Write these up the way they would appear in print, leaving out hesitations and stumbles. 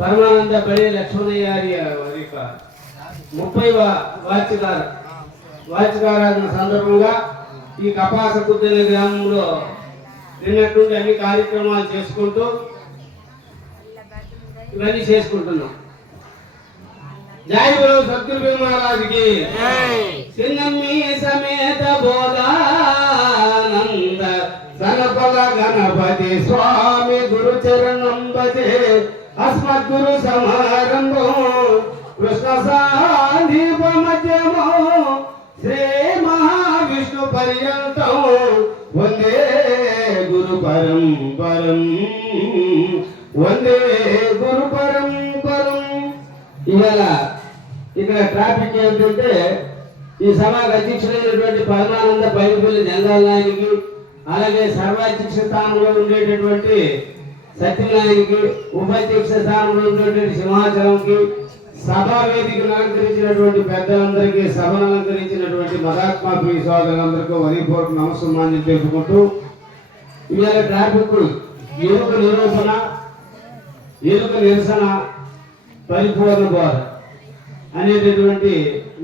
పరమానంద బడి లక్ష్మణయ్య గారి 30వ వార్షికారాధన సందర్భంగా ఈ కపాసకుద్దిన గ్రామంలో నిన్నటువంటి అన్ని కార్యక్రమాలు చేసుకుంటూ ఇవన్నీ చేసుకుంటున్నాం. జై గురు సద్గురు మహారాజుకి సింగమ్మి సమేత బోధానంద సనపల గణపతి స్వామి గురు చరణం భజే అస్మద్గురు సమారంభం కృష్ణ సాందీప మధ్యమో శ్రీ మహావిష్ణు పర్యంతం వందే గురు పరంపరం వందే గురు పరంపరం. ఇవాళ ఇక్కడ ట్రాఫిక్ ఏంటంటే ఈ సభకు అధ్యక్షులైనటువంటి పరమానంద పైడిపల్లి జనరల్ నాయకునికి, అలాగే సర్వాధ్యక్ష స్థానంలో ఉండేటటువంటి సత్యనారాయణకి, ఉపాధ్యక్ష స్థానంలో ఉండేటువంటి సింహాచలంకి, సభా వేదికను అలంకరించినటువంటి పెద్దలందరికీ, సభను అలంకరించినటువంటి మహాత్మా ప్రియ సోదరులందరికీ హృదయపూర్వక నమస్కారాలు తెలుపుకుంటూ ఇవాళ ట్రాఫిక్ ఎరుక నిరూపణ, ఎరుక నిరసన, పరిపూర్ణ బోధ అనేటటువంటి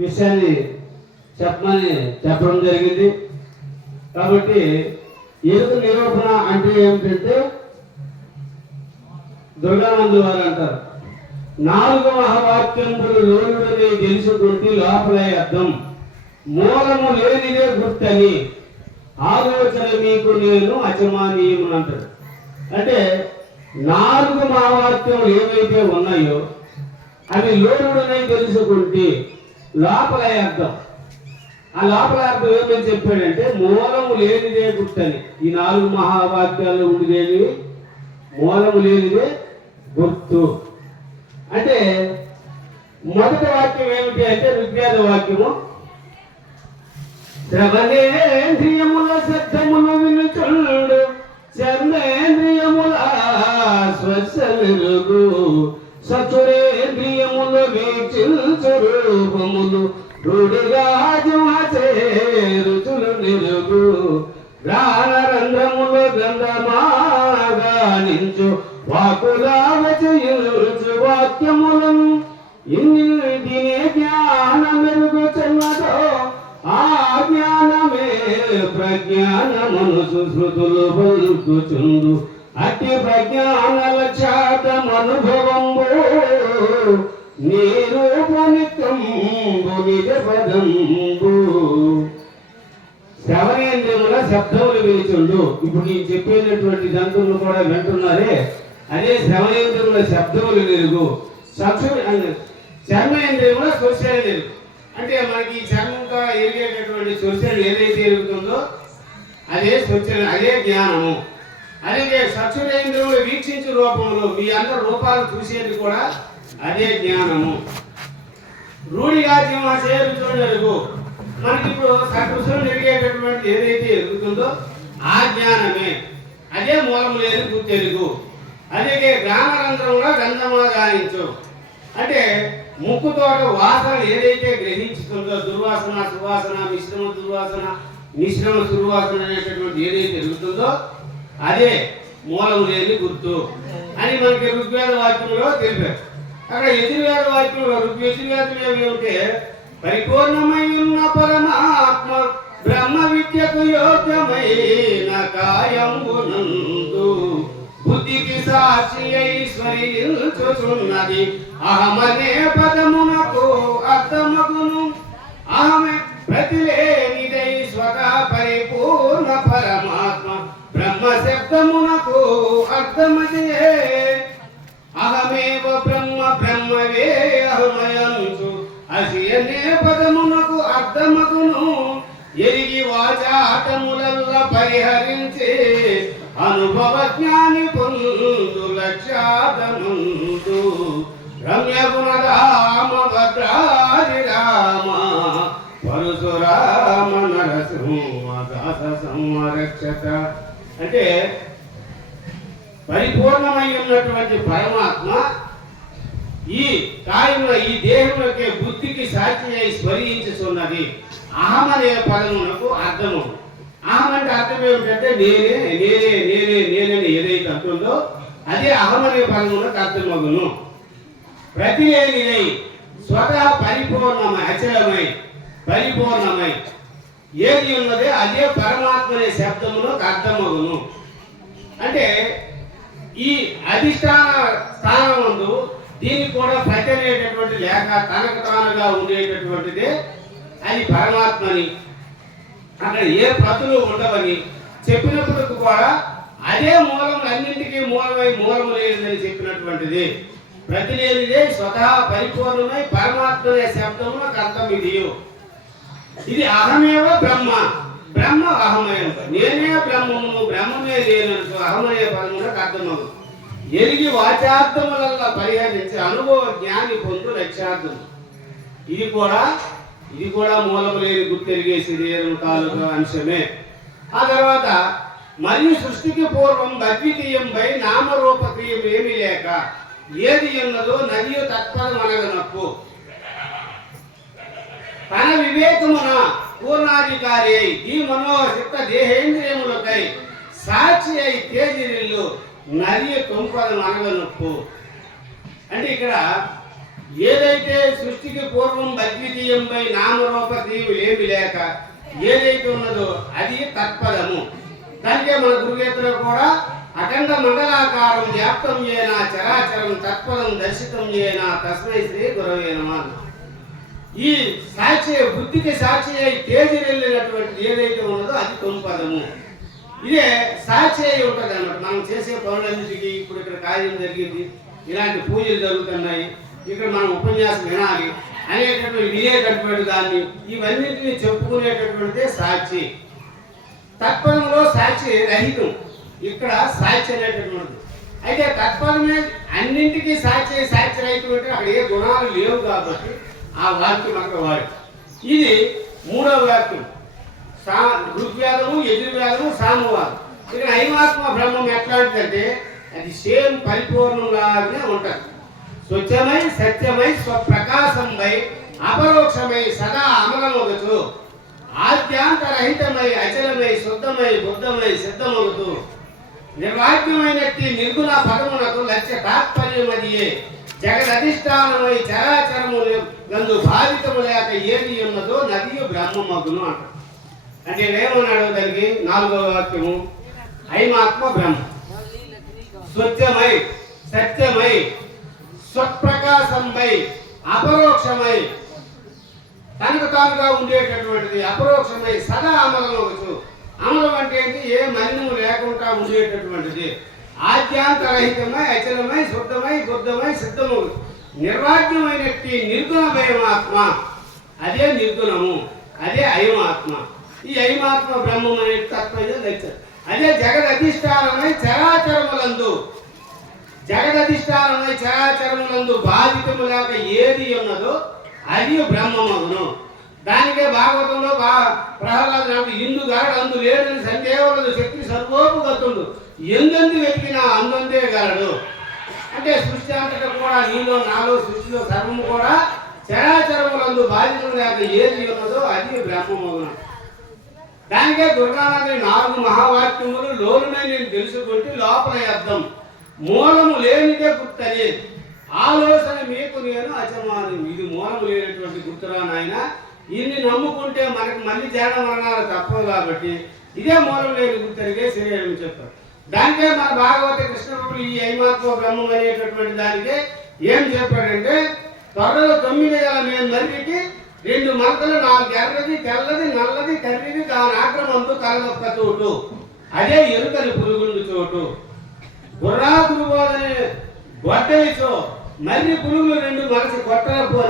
విషయాన్ని చెప్పడం జరిగింది. కాబట్టి ఎరుక నిరూపణ అంటే ఏమిటంటే దుర్గానందు వారు అంటారు, 4 మహావాక్యములు లోనుడని తెలుసుకుంటే లోపల అర్థం మూలము లేనిదే గుర్తని ఆలోచన మీకు నేను అచమానీయము అంటాడు. అంటే 4 మహావాక్యములు ఏవైతే ఉన్నాయో అవి లోనుడని తెలుసుకుంటే లోపల అర్థం. ఆ లోపల అర్థం ఏమని చెప్పాడంటే మూలము లేనిదే గుర్తని. ఈ 4 మహావాక్యాలు ఉండేవి మూలము లేనిదే గుర్తు. అంటే మొదటి వాక్యం ఏమిటి అంటే ఋగ్వేద వాక్యము, శ్రవణేంద్రియముల శబ్దములు వినుచుండు చర్మేంద్రియముల స్వస్సలుగు సచురేంద్రియములు వీక్షించు రూపములు రుచులు నిరుగు ప్రాణరంధ్రములు గంధమాగానించు వాకులావచయుచు వాక్యములను ఇన్నిటినే జ్ఞానమెరుగుచున్నదో ఆ జ్ఞానమే ప్రజ్ఞానమును సుశ్రుతులు పలుకుచుండు అట్టి ప్రజ్ఞాన లక్షాతమనుభవంబు నిరూపనిత్యంబు నిజ పదంబు. శ్రవణేంద్రియముల శబ్దములు వినిచుండు. ఇప్పుడు నేను చెప్పేటటువంటి జంతువులు కూడా వింటున్నారే, అదే శ్రవణేంద్రియముల శబ్దములు నిరుగు. చర్మేంద్రియముల స్పర్శేంద్రియం అంటే మనకి చర్మంతో ఎరిగేటటువంటి స్పర్శలు ఏదైతే ఎరుగుతుందో అదే స్పర్శ, అదే జ్ఞానము. అలాగే చక్షురేంద్రియములు వీక్షించు రూపంలో మీ అందరు రూపాలు చూసేది కూడా అదే జ్ఞానము. రూఢిగాద్యం చేరుచు మనకి ఇప్పుడు సకృషులు ఎరిగేటటువంటి ఏదైతే ఎరుగుతుందో ఆ జ్ఞానమే, అదే మూలము లేని గుర్తెరుగు. అలాగే గ్రామరంధ్రంలో గంధమా గానించు అంటే ముక్కుతో వాసన ఏదైతే గ్రహించుతుందో దుర్వాసన, సువాసన, మిశ్రమ దుర్వాసన, మిశ్రమ సుర్వాసన అనేటటువంటి ఏదైతే ఎరుగుతుందో అదే మూలము లేని గుర్తు అని మనకి ఋగ్వేద వాక్యంలో తెలిపారు. అక్కడ యజుర్వేద వాక్యంలో యజుర్వేదం ఏమిటంటే పరిపూర్ణమైన పరమాత్మ బ్రహ్మ విద్యకు యోగ్యమైన కాయంబునందు బుద్ధికి సాక్షి ఐశ్వర్యుచున్నది అహమనే పదమునకు అర్థమగును. అహమే ప్రతిలేనిదై స్వతః పరిపూర్ణ పరమాత్మ బ్రహ్మ శబ్దమునకు అర్థమదే. అహమేవ బ్రహ్మ బ్రహ్మవే అహమయంసు అసియనే పదమునకు అర్థమగును. ఎరిగి వాచాటములల్ల పరిహరించి అనుభవ జ్ఞాని పొందు లక్ష్యాదముందు రమ్య గుణరామ భద్రాది రామ పరశురామ నరసింహ దాస సంరక్షత. అంటే పరిపూర్ణమై ఉన్నటువంటి పరమాత్మ ఈ కాయంలో ఈ దేహంలోకి బుద్ధికి సాక్షి అయి స్మరించుతున్నది. అహం అనే పదమునకు అర్థము. అహం అంటే అర్థం ఏమిటంటే నేనే నేనే నేనే నేనని ఏదైతే అంటుందో అదే అహం అనే పదమునకు అర్థమగును. ప్రతిలేనిదై స్వతహా పరిపూర్ణమై అచలమై పరిపూర్ణమై ఏది ఉన్నదే అదే పరమాత్మ అనే శబ్దమును అర్థమగును. అంటే ఈ అధిష్టాన స్థానం ముందు దీనికి కూడా ప్రతి అనేటటువంటి లేక తనకు తానుగా ఉండేటటువంటిదే అది పరమాత్మని, అక్కడ ఏ ప్రతులు ఉండవని చెప్పినప్పుడు కూడా అదే మూలం అన్నింటికీ మూలమై మూలము లేదని చెప్పినటువంటిది. ప్రతి లేనిదే స్వతహా పరిపూర్ణమై పరమాత్మ అనే శబ్దమును అర్థం ఇది. ఇది అహమేవ బ్రహ్మ, బ్రహ్మ అహమయం, నేనే బ్రహ్మమును బ్రహ్మమే లేనంటూ అహమయ పదములకు అర్థమగు. ఎరిగి వాచార్థములల్లా పరిహరించి అనుభవ జ్ఞాని పొందు లక్ష్యార్థము. ఇది కూడా మూలము లేని గుర్తెరిగే శరీరం తాలూకా అంశమే. ఆ తర్వాత మరియు సృష్టికి పూర్వం అద్వితీయంపై నామరూప క్రియం ఏమీ లేక ఏది ఉన్నదో నదియు తత్పదం అనగనప్పు. తన వివేకమున పూర్ణాధికారి అయి ఈ మనోచిత్త దేహేంద్రియములకై సాక్షి అయి తేజిరిల్లు నదియు తొంపదం అనగనప్పు. అంటే ఇక్కడ ఏదైతే సృష్టికి పూర్వం అద్వితీయంపై నామరూప క్రియలు ఏమి లేక ఏదైతే ఉన్నదో అది తత్పదము. దానికే మన గురుగీతలో కూడా అఖండ మండలాకారం వ్యాప్తం చేయన చరాచరం తత్పదం దర్శితం చేయన తస్మై శ్రీ గురవే నమః. ఈ సాక్షి బుద్ధికి సాక్షి అయి తేజరెళ్ళినటువంటిది ఏదైతే ఉన్నదో అది తొంపదము. ఇదే సాక్షి అయి ఉంటుంది అన్నమాట. మనం చేసే పనులన్నిటికీ ఇప్పుడు ఇక్కడ కార్యం జరిగింది, ఇలాంటి పూజలు జరుగుతున్నాయి, ఇక్కడ మనం ఉపన్యాసం వినాలి అనేటటువంటి వినేటటువంటి దాన్ని ఇవన్నింటినీ చెప్పుకునేటటువంటిదే సాక్షి. తత్పదంలో సాక్షి రహితం, ఇక్కడ సాక్షి అనేటటువంటిది. అయితే తత్పదమే అన్నింటికీ సాక్షి రహితం అంటే అక్కడ ఏ గుణాలు లేవు కాబట్టి ఆ వాక్యం అక్కడ వాడు. ఇది మూడవ వాక్యం. ఋగ్వేదము, యజుర్వేదము, సామవాదం. ఇక్కడ ఐమాత్మ బ్రహ్మం ఎట్లాంటిదంటే అది సేమ్ పరిపూర్ణంగానే ఉంటుంది. స్వచ్ఛమై సత్యమై స్వప్రకాశమై అపరోక్షమై సదా అమలమగుతూ ఆద్యాంతరహితమై అచలమై శుద్ధమై బుద్ధమై సిద్ధమగుతూ నిర్వాక్యమైనట్టి నిర్గుణ పదమునకు లక్ష్య తాత్పర్యమదియే జగదధిష్టానమై చరాచరము నందు బాధితము లేక ఏది ఉన్నదో నదియు బ్రహ్మమగును అంటారు. అంటే ఏమన్నాడు దానికి నాలుగవ వాక్యము, ఐమాత్మ బ్రహ్మ స్వచ్ఛమై సత్యమై స్వప్రకాశమై అపరోక్షమై తనకు తానుగా ఉండేటటువంటిది, అపరోక్షమై సదా అమలమగుచు. అమలం అంటే ఏ మలినము లేకుండా ఉండేటటువంటిది, ఆద్యాంతరహితమై అచలమై శుద్ధమై బుద్ధమై సిద్ధము నిర్వాజ్యమైనట్టి నిర్గుణమయమాత్మ, అదే నిర్గుణము, అదే అయమాత్మ. ఈ అయమాత్మ బ్రహ్మం అనే తత్వం లక్ష్యం. అదే జగదధిష్టానమై చరాచరములందు బాధితము లేక ఏది ఉన్నదో అది బ్రహ్మమగును. దానికే భాగవతంలో ప్రహ్లాదు ఇందుగాడు అందు లేడని సందేహములను శక్తి సర్వోపగతుండు ఎందెందు వెతికినా అందందే గలడు. అంటే సృష్టి అంతటా కూడా నీలో నాలో సృష్టిలో సర్వము కూడా చరాచరములందు బాధితం లేక ఏది ఉన్నదో అది బ్రహ్మమగును. దానికే దుర్గానాథుని 4 మహావాక్యములు లోనునే నేను తెలుసుకుంటే లోపల అర్థం మూలము లేనిదే గుర్తనే ఆలోచన మీకు నేను అచమాను. ఇది మూలము లేనటువంటి గుర్తురా నాయన, ఇన్ని నమ్ముకుంటే మనకు మళ్ళీ జన మరణాలు తప్పవు కాబట్టి ఇదే మూలం లేని గుర్తరిగే శరీరం చెప్పారు. దానికే మన భాగవత కృష్ణుడు ఈ ఐమాత్మ బ్రహ్మం అనేటటువంటి దానికే ఏం చెప్పాడంటే త్వరలో 9 గల మేము మరికి 2 మలకలు 4 ఎర్రది తెల్లది నల్లది కర్రిది దాని ఆక్రమంతో కలదొక్క చోటు అదే ఎరుకని పురుగుండు చోటు గుర్రా గురుబోధని గొడ్డలిచో మర్రి పురుగులు 2 మనసు కొట్టకపో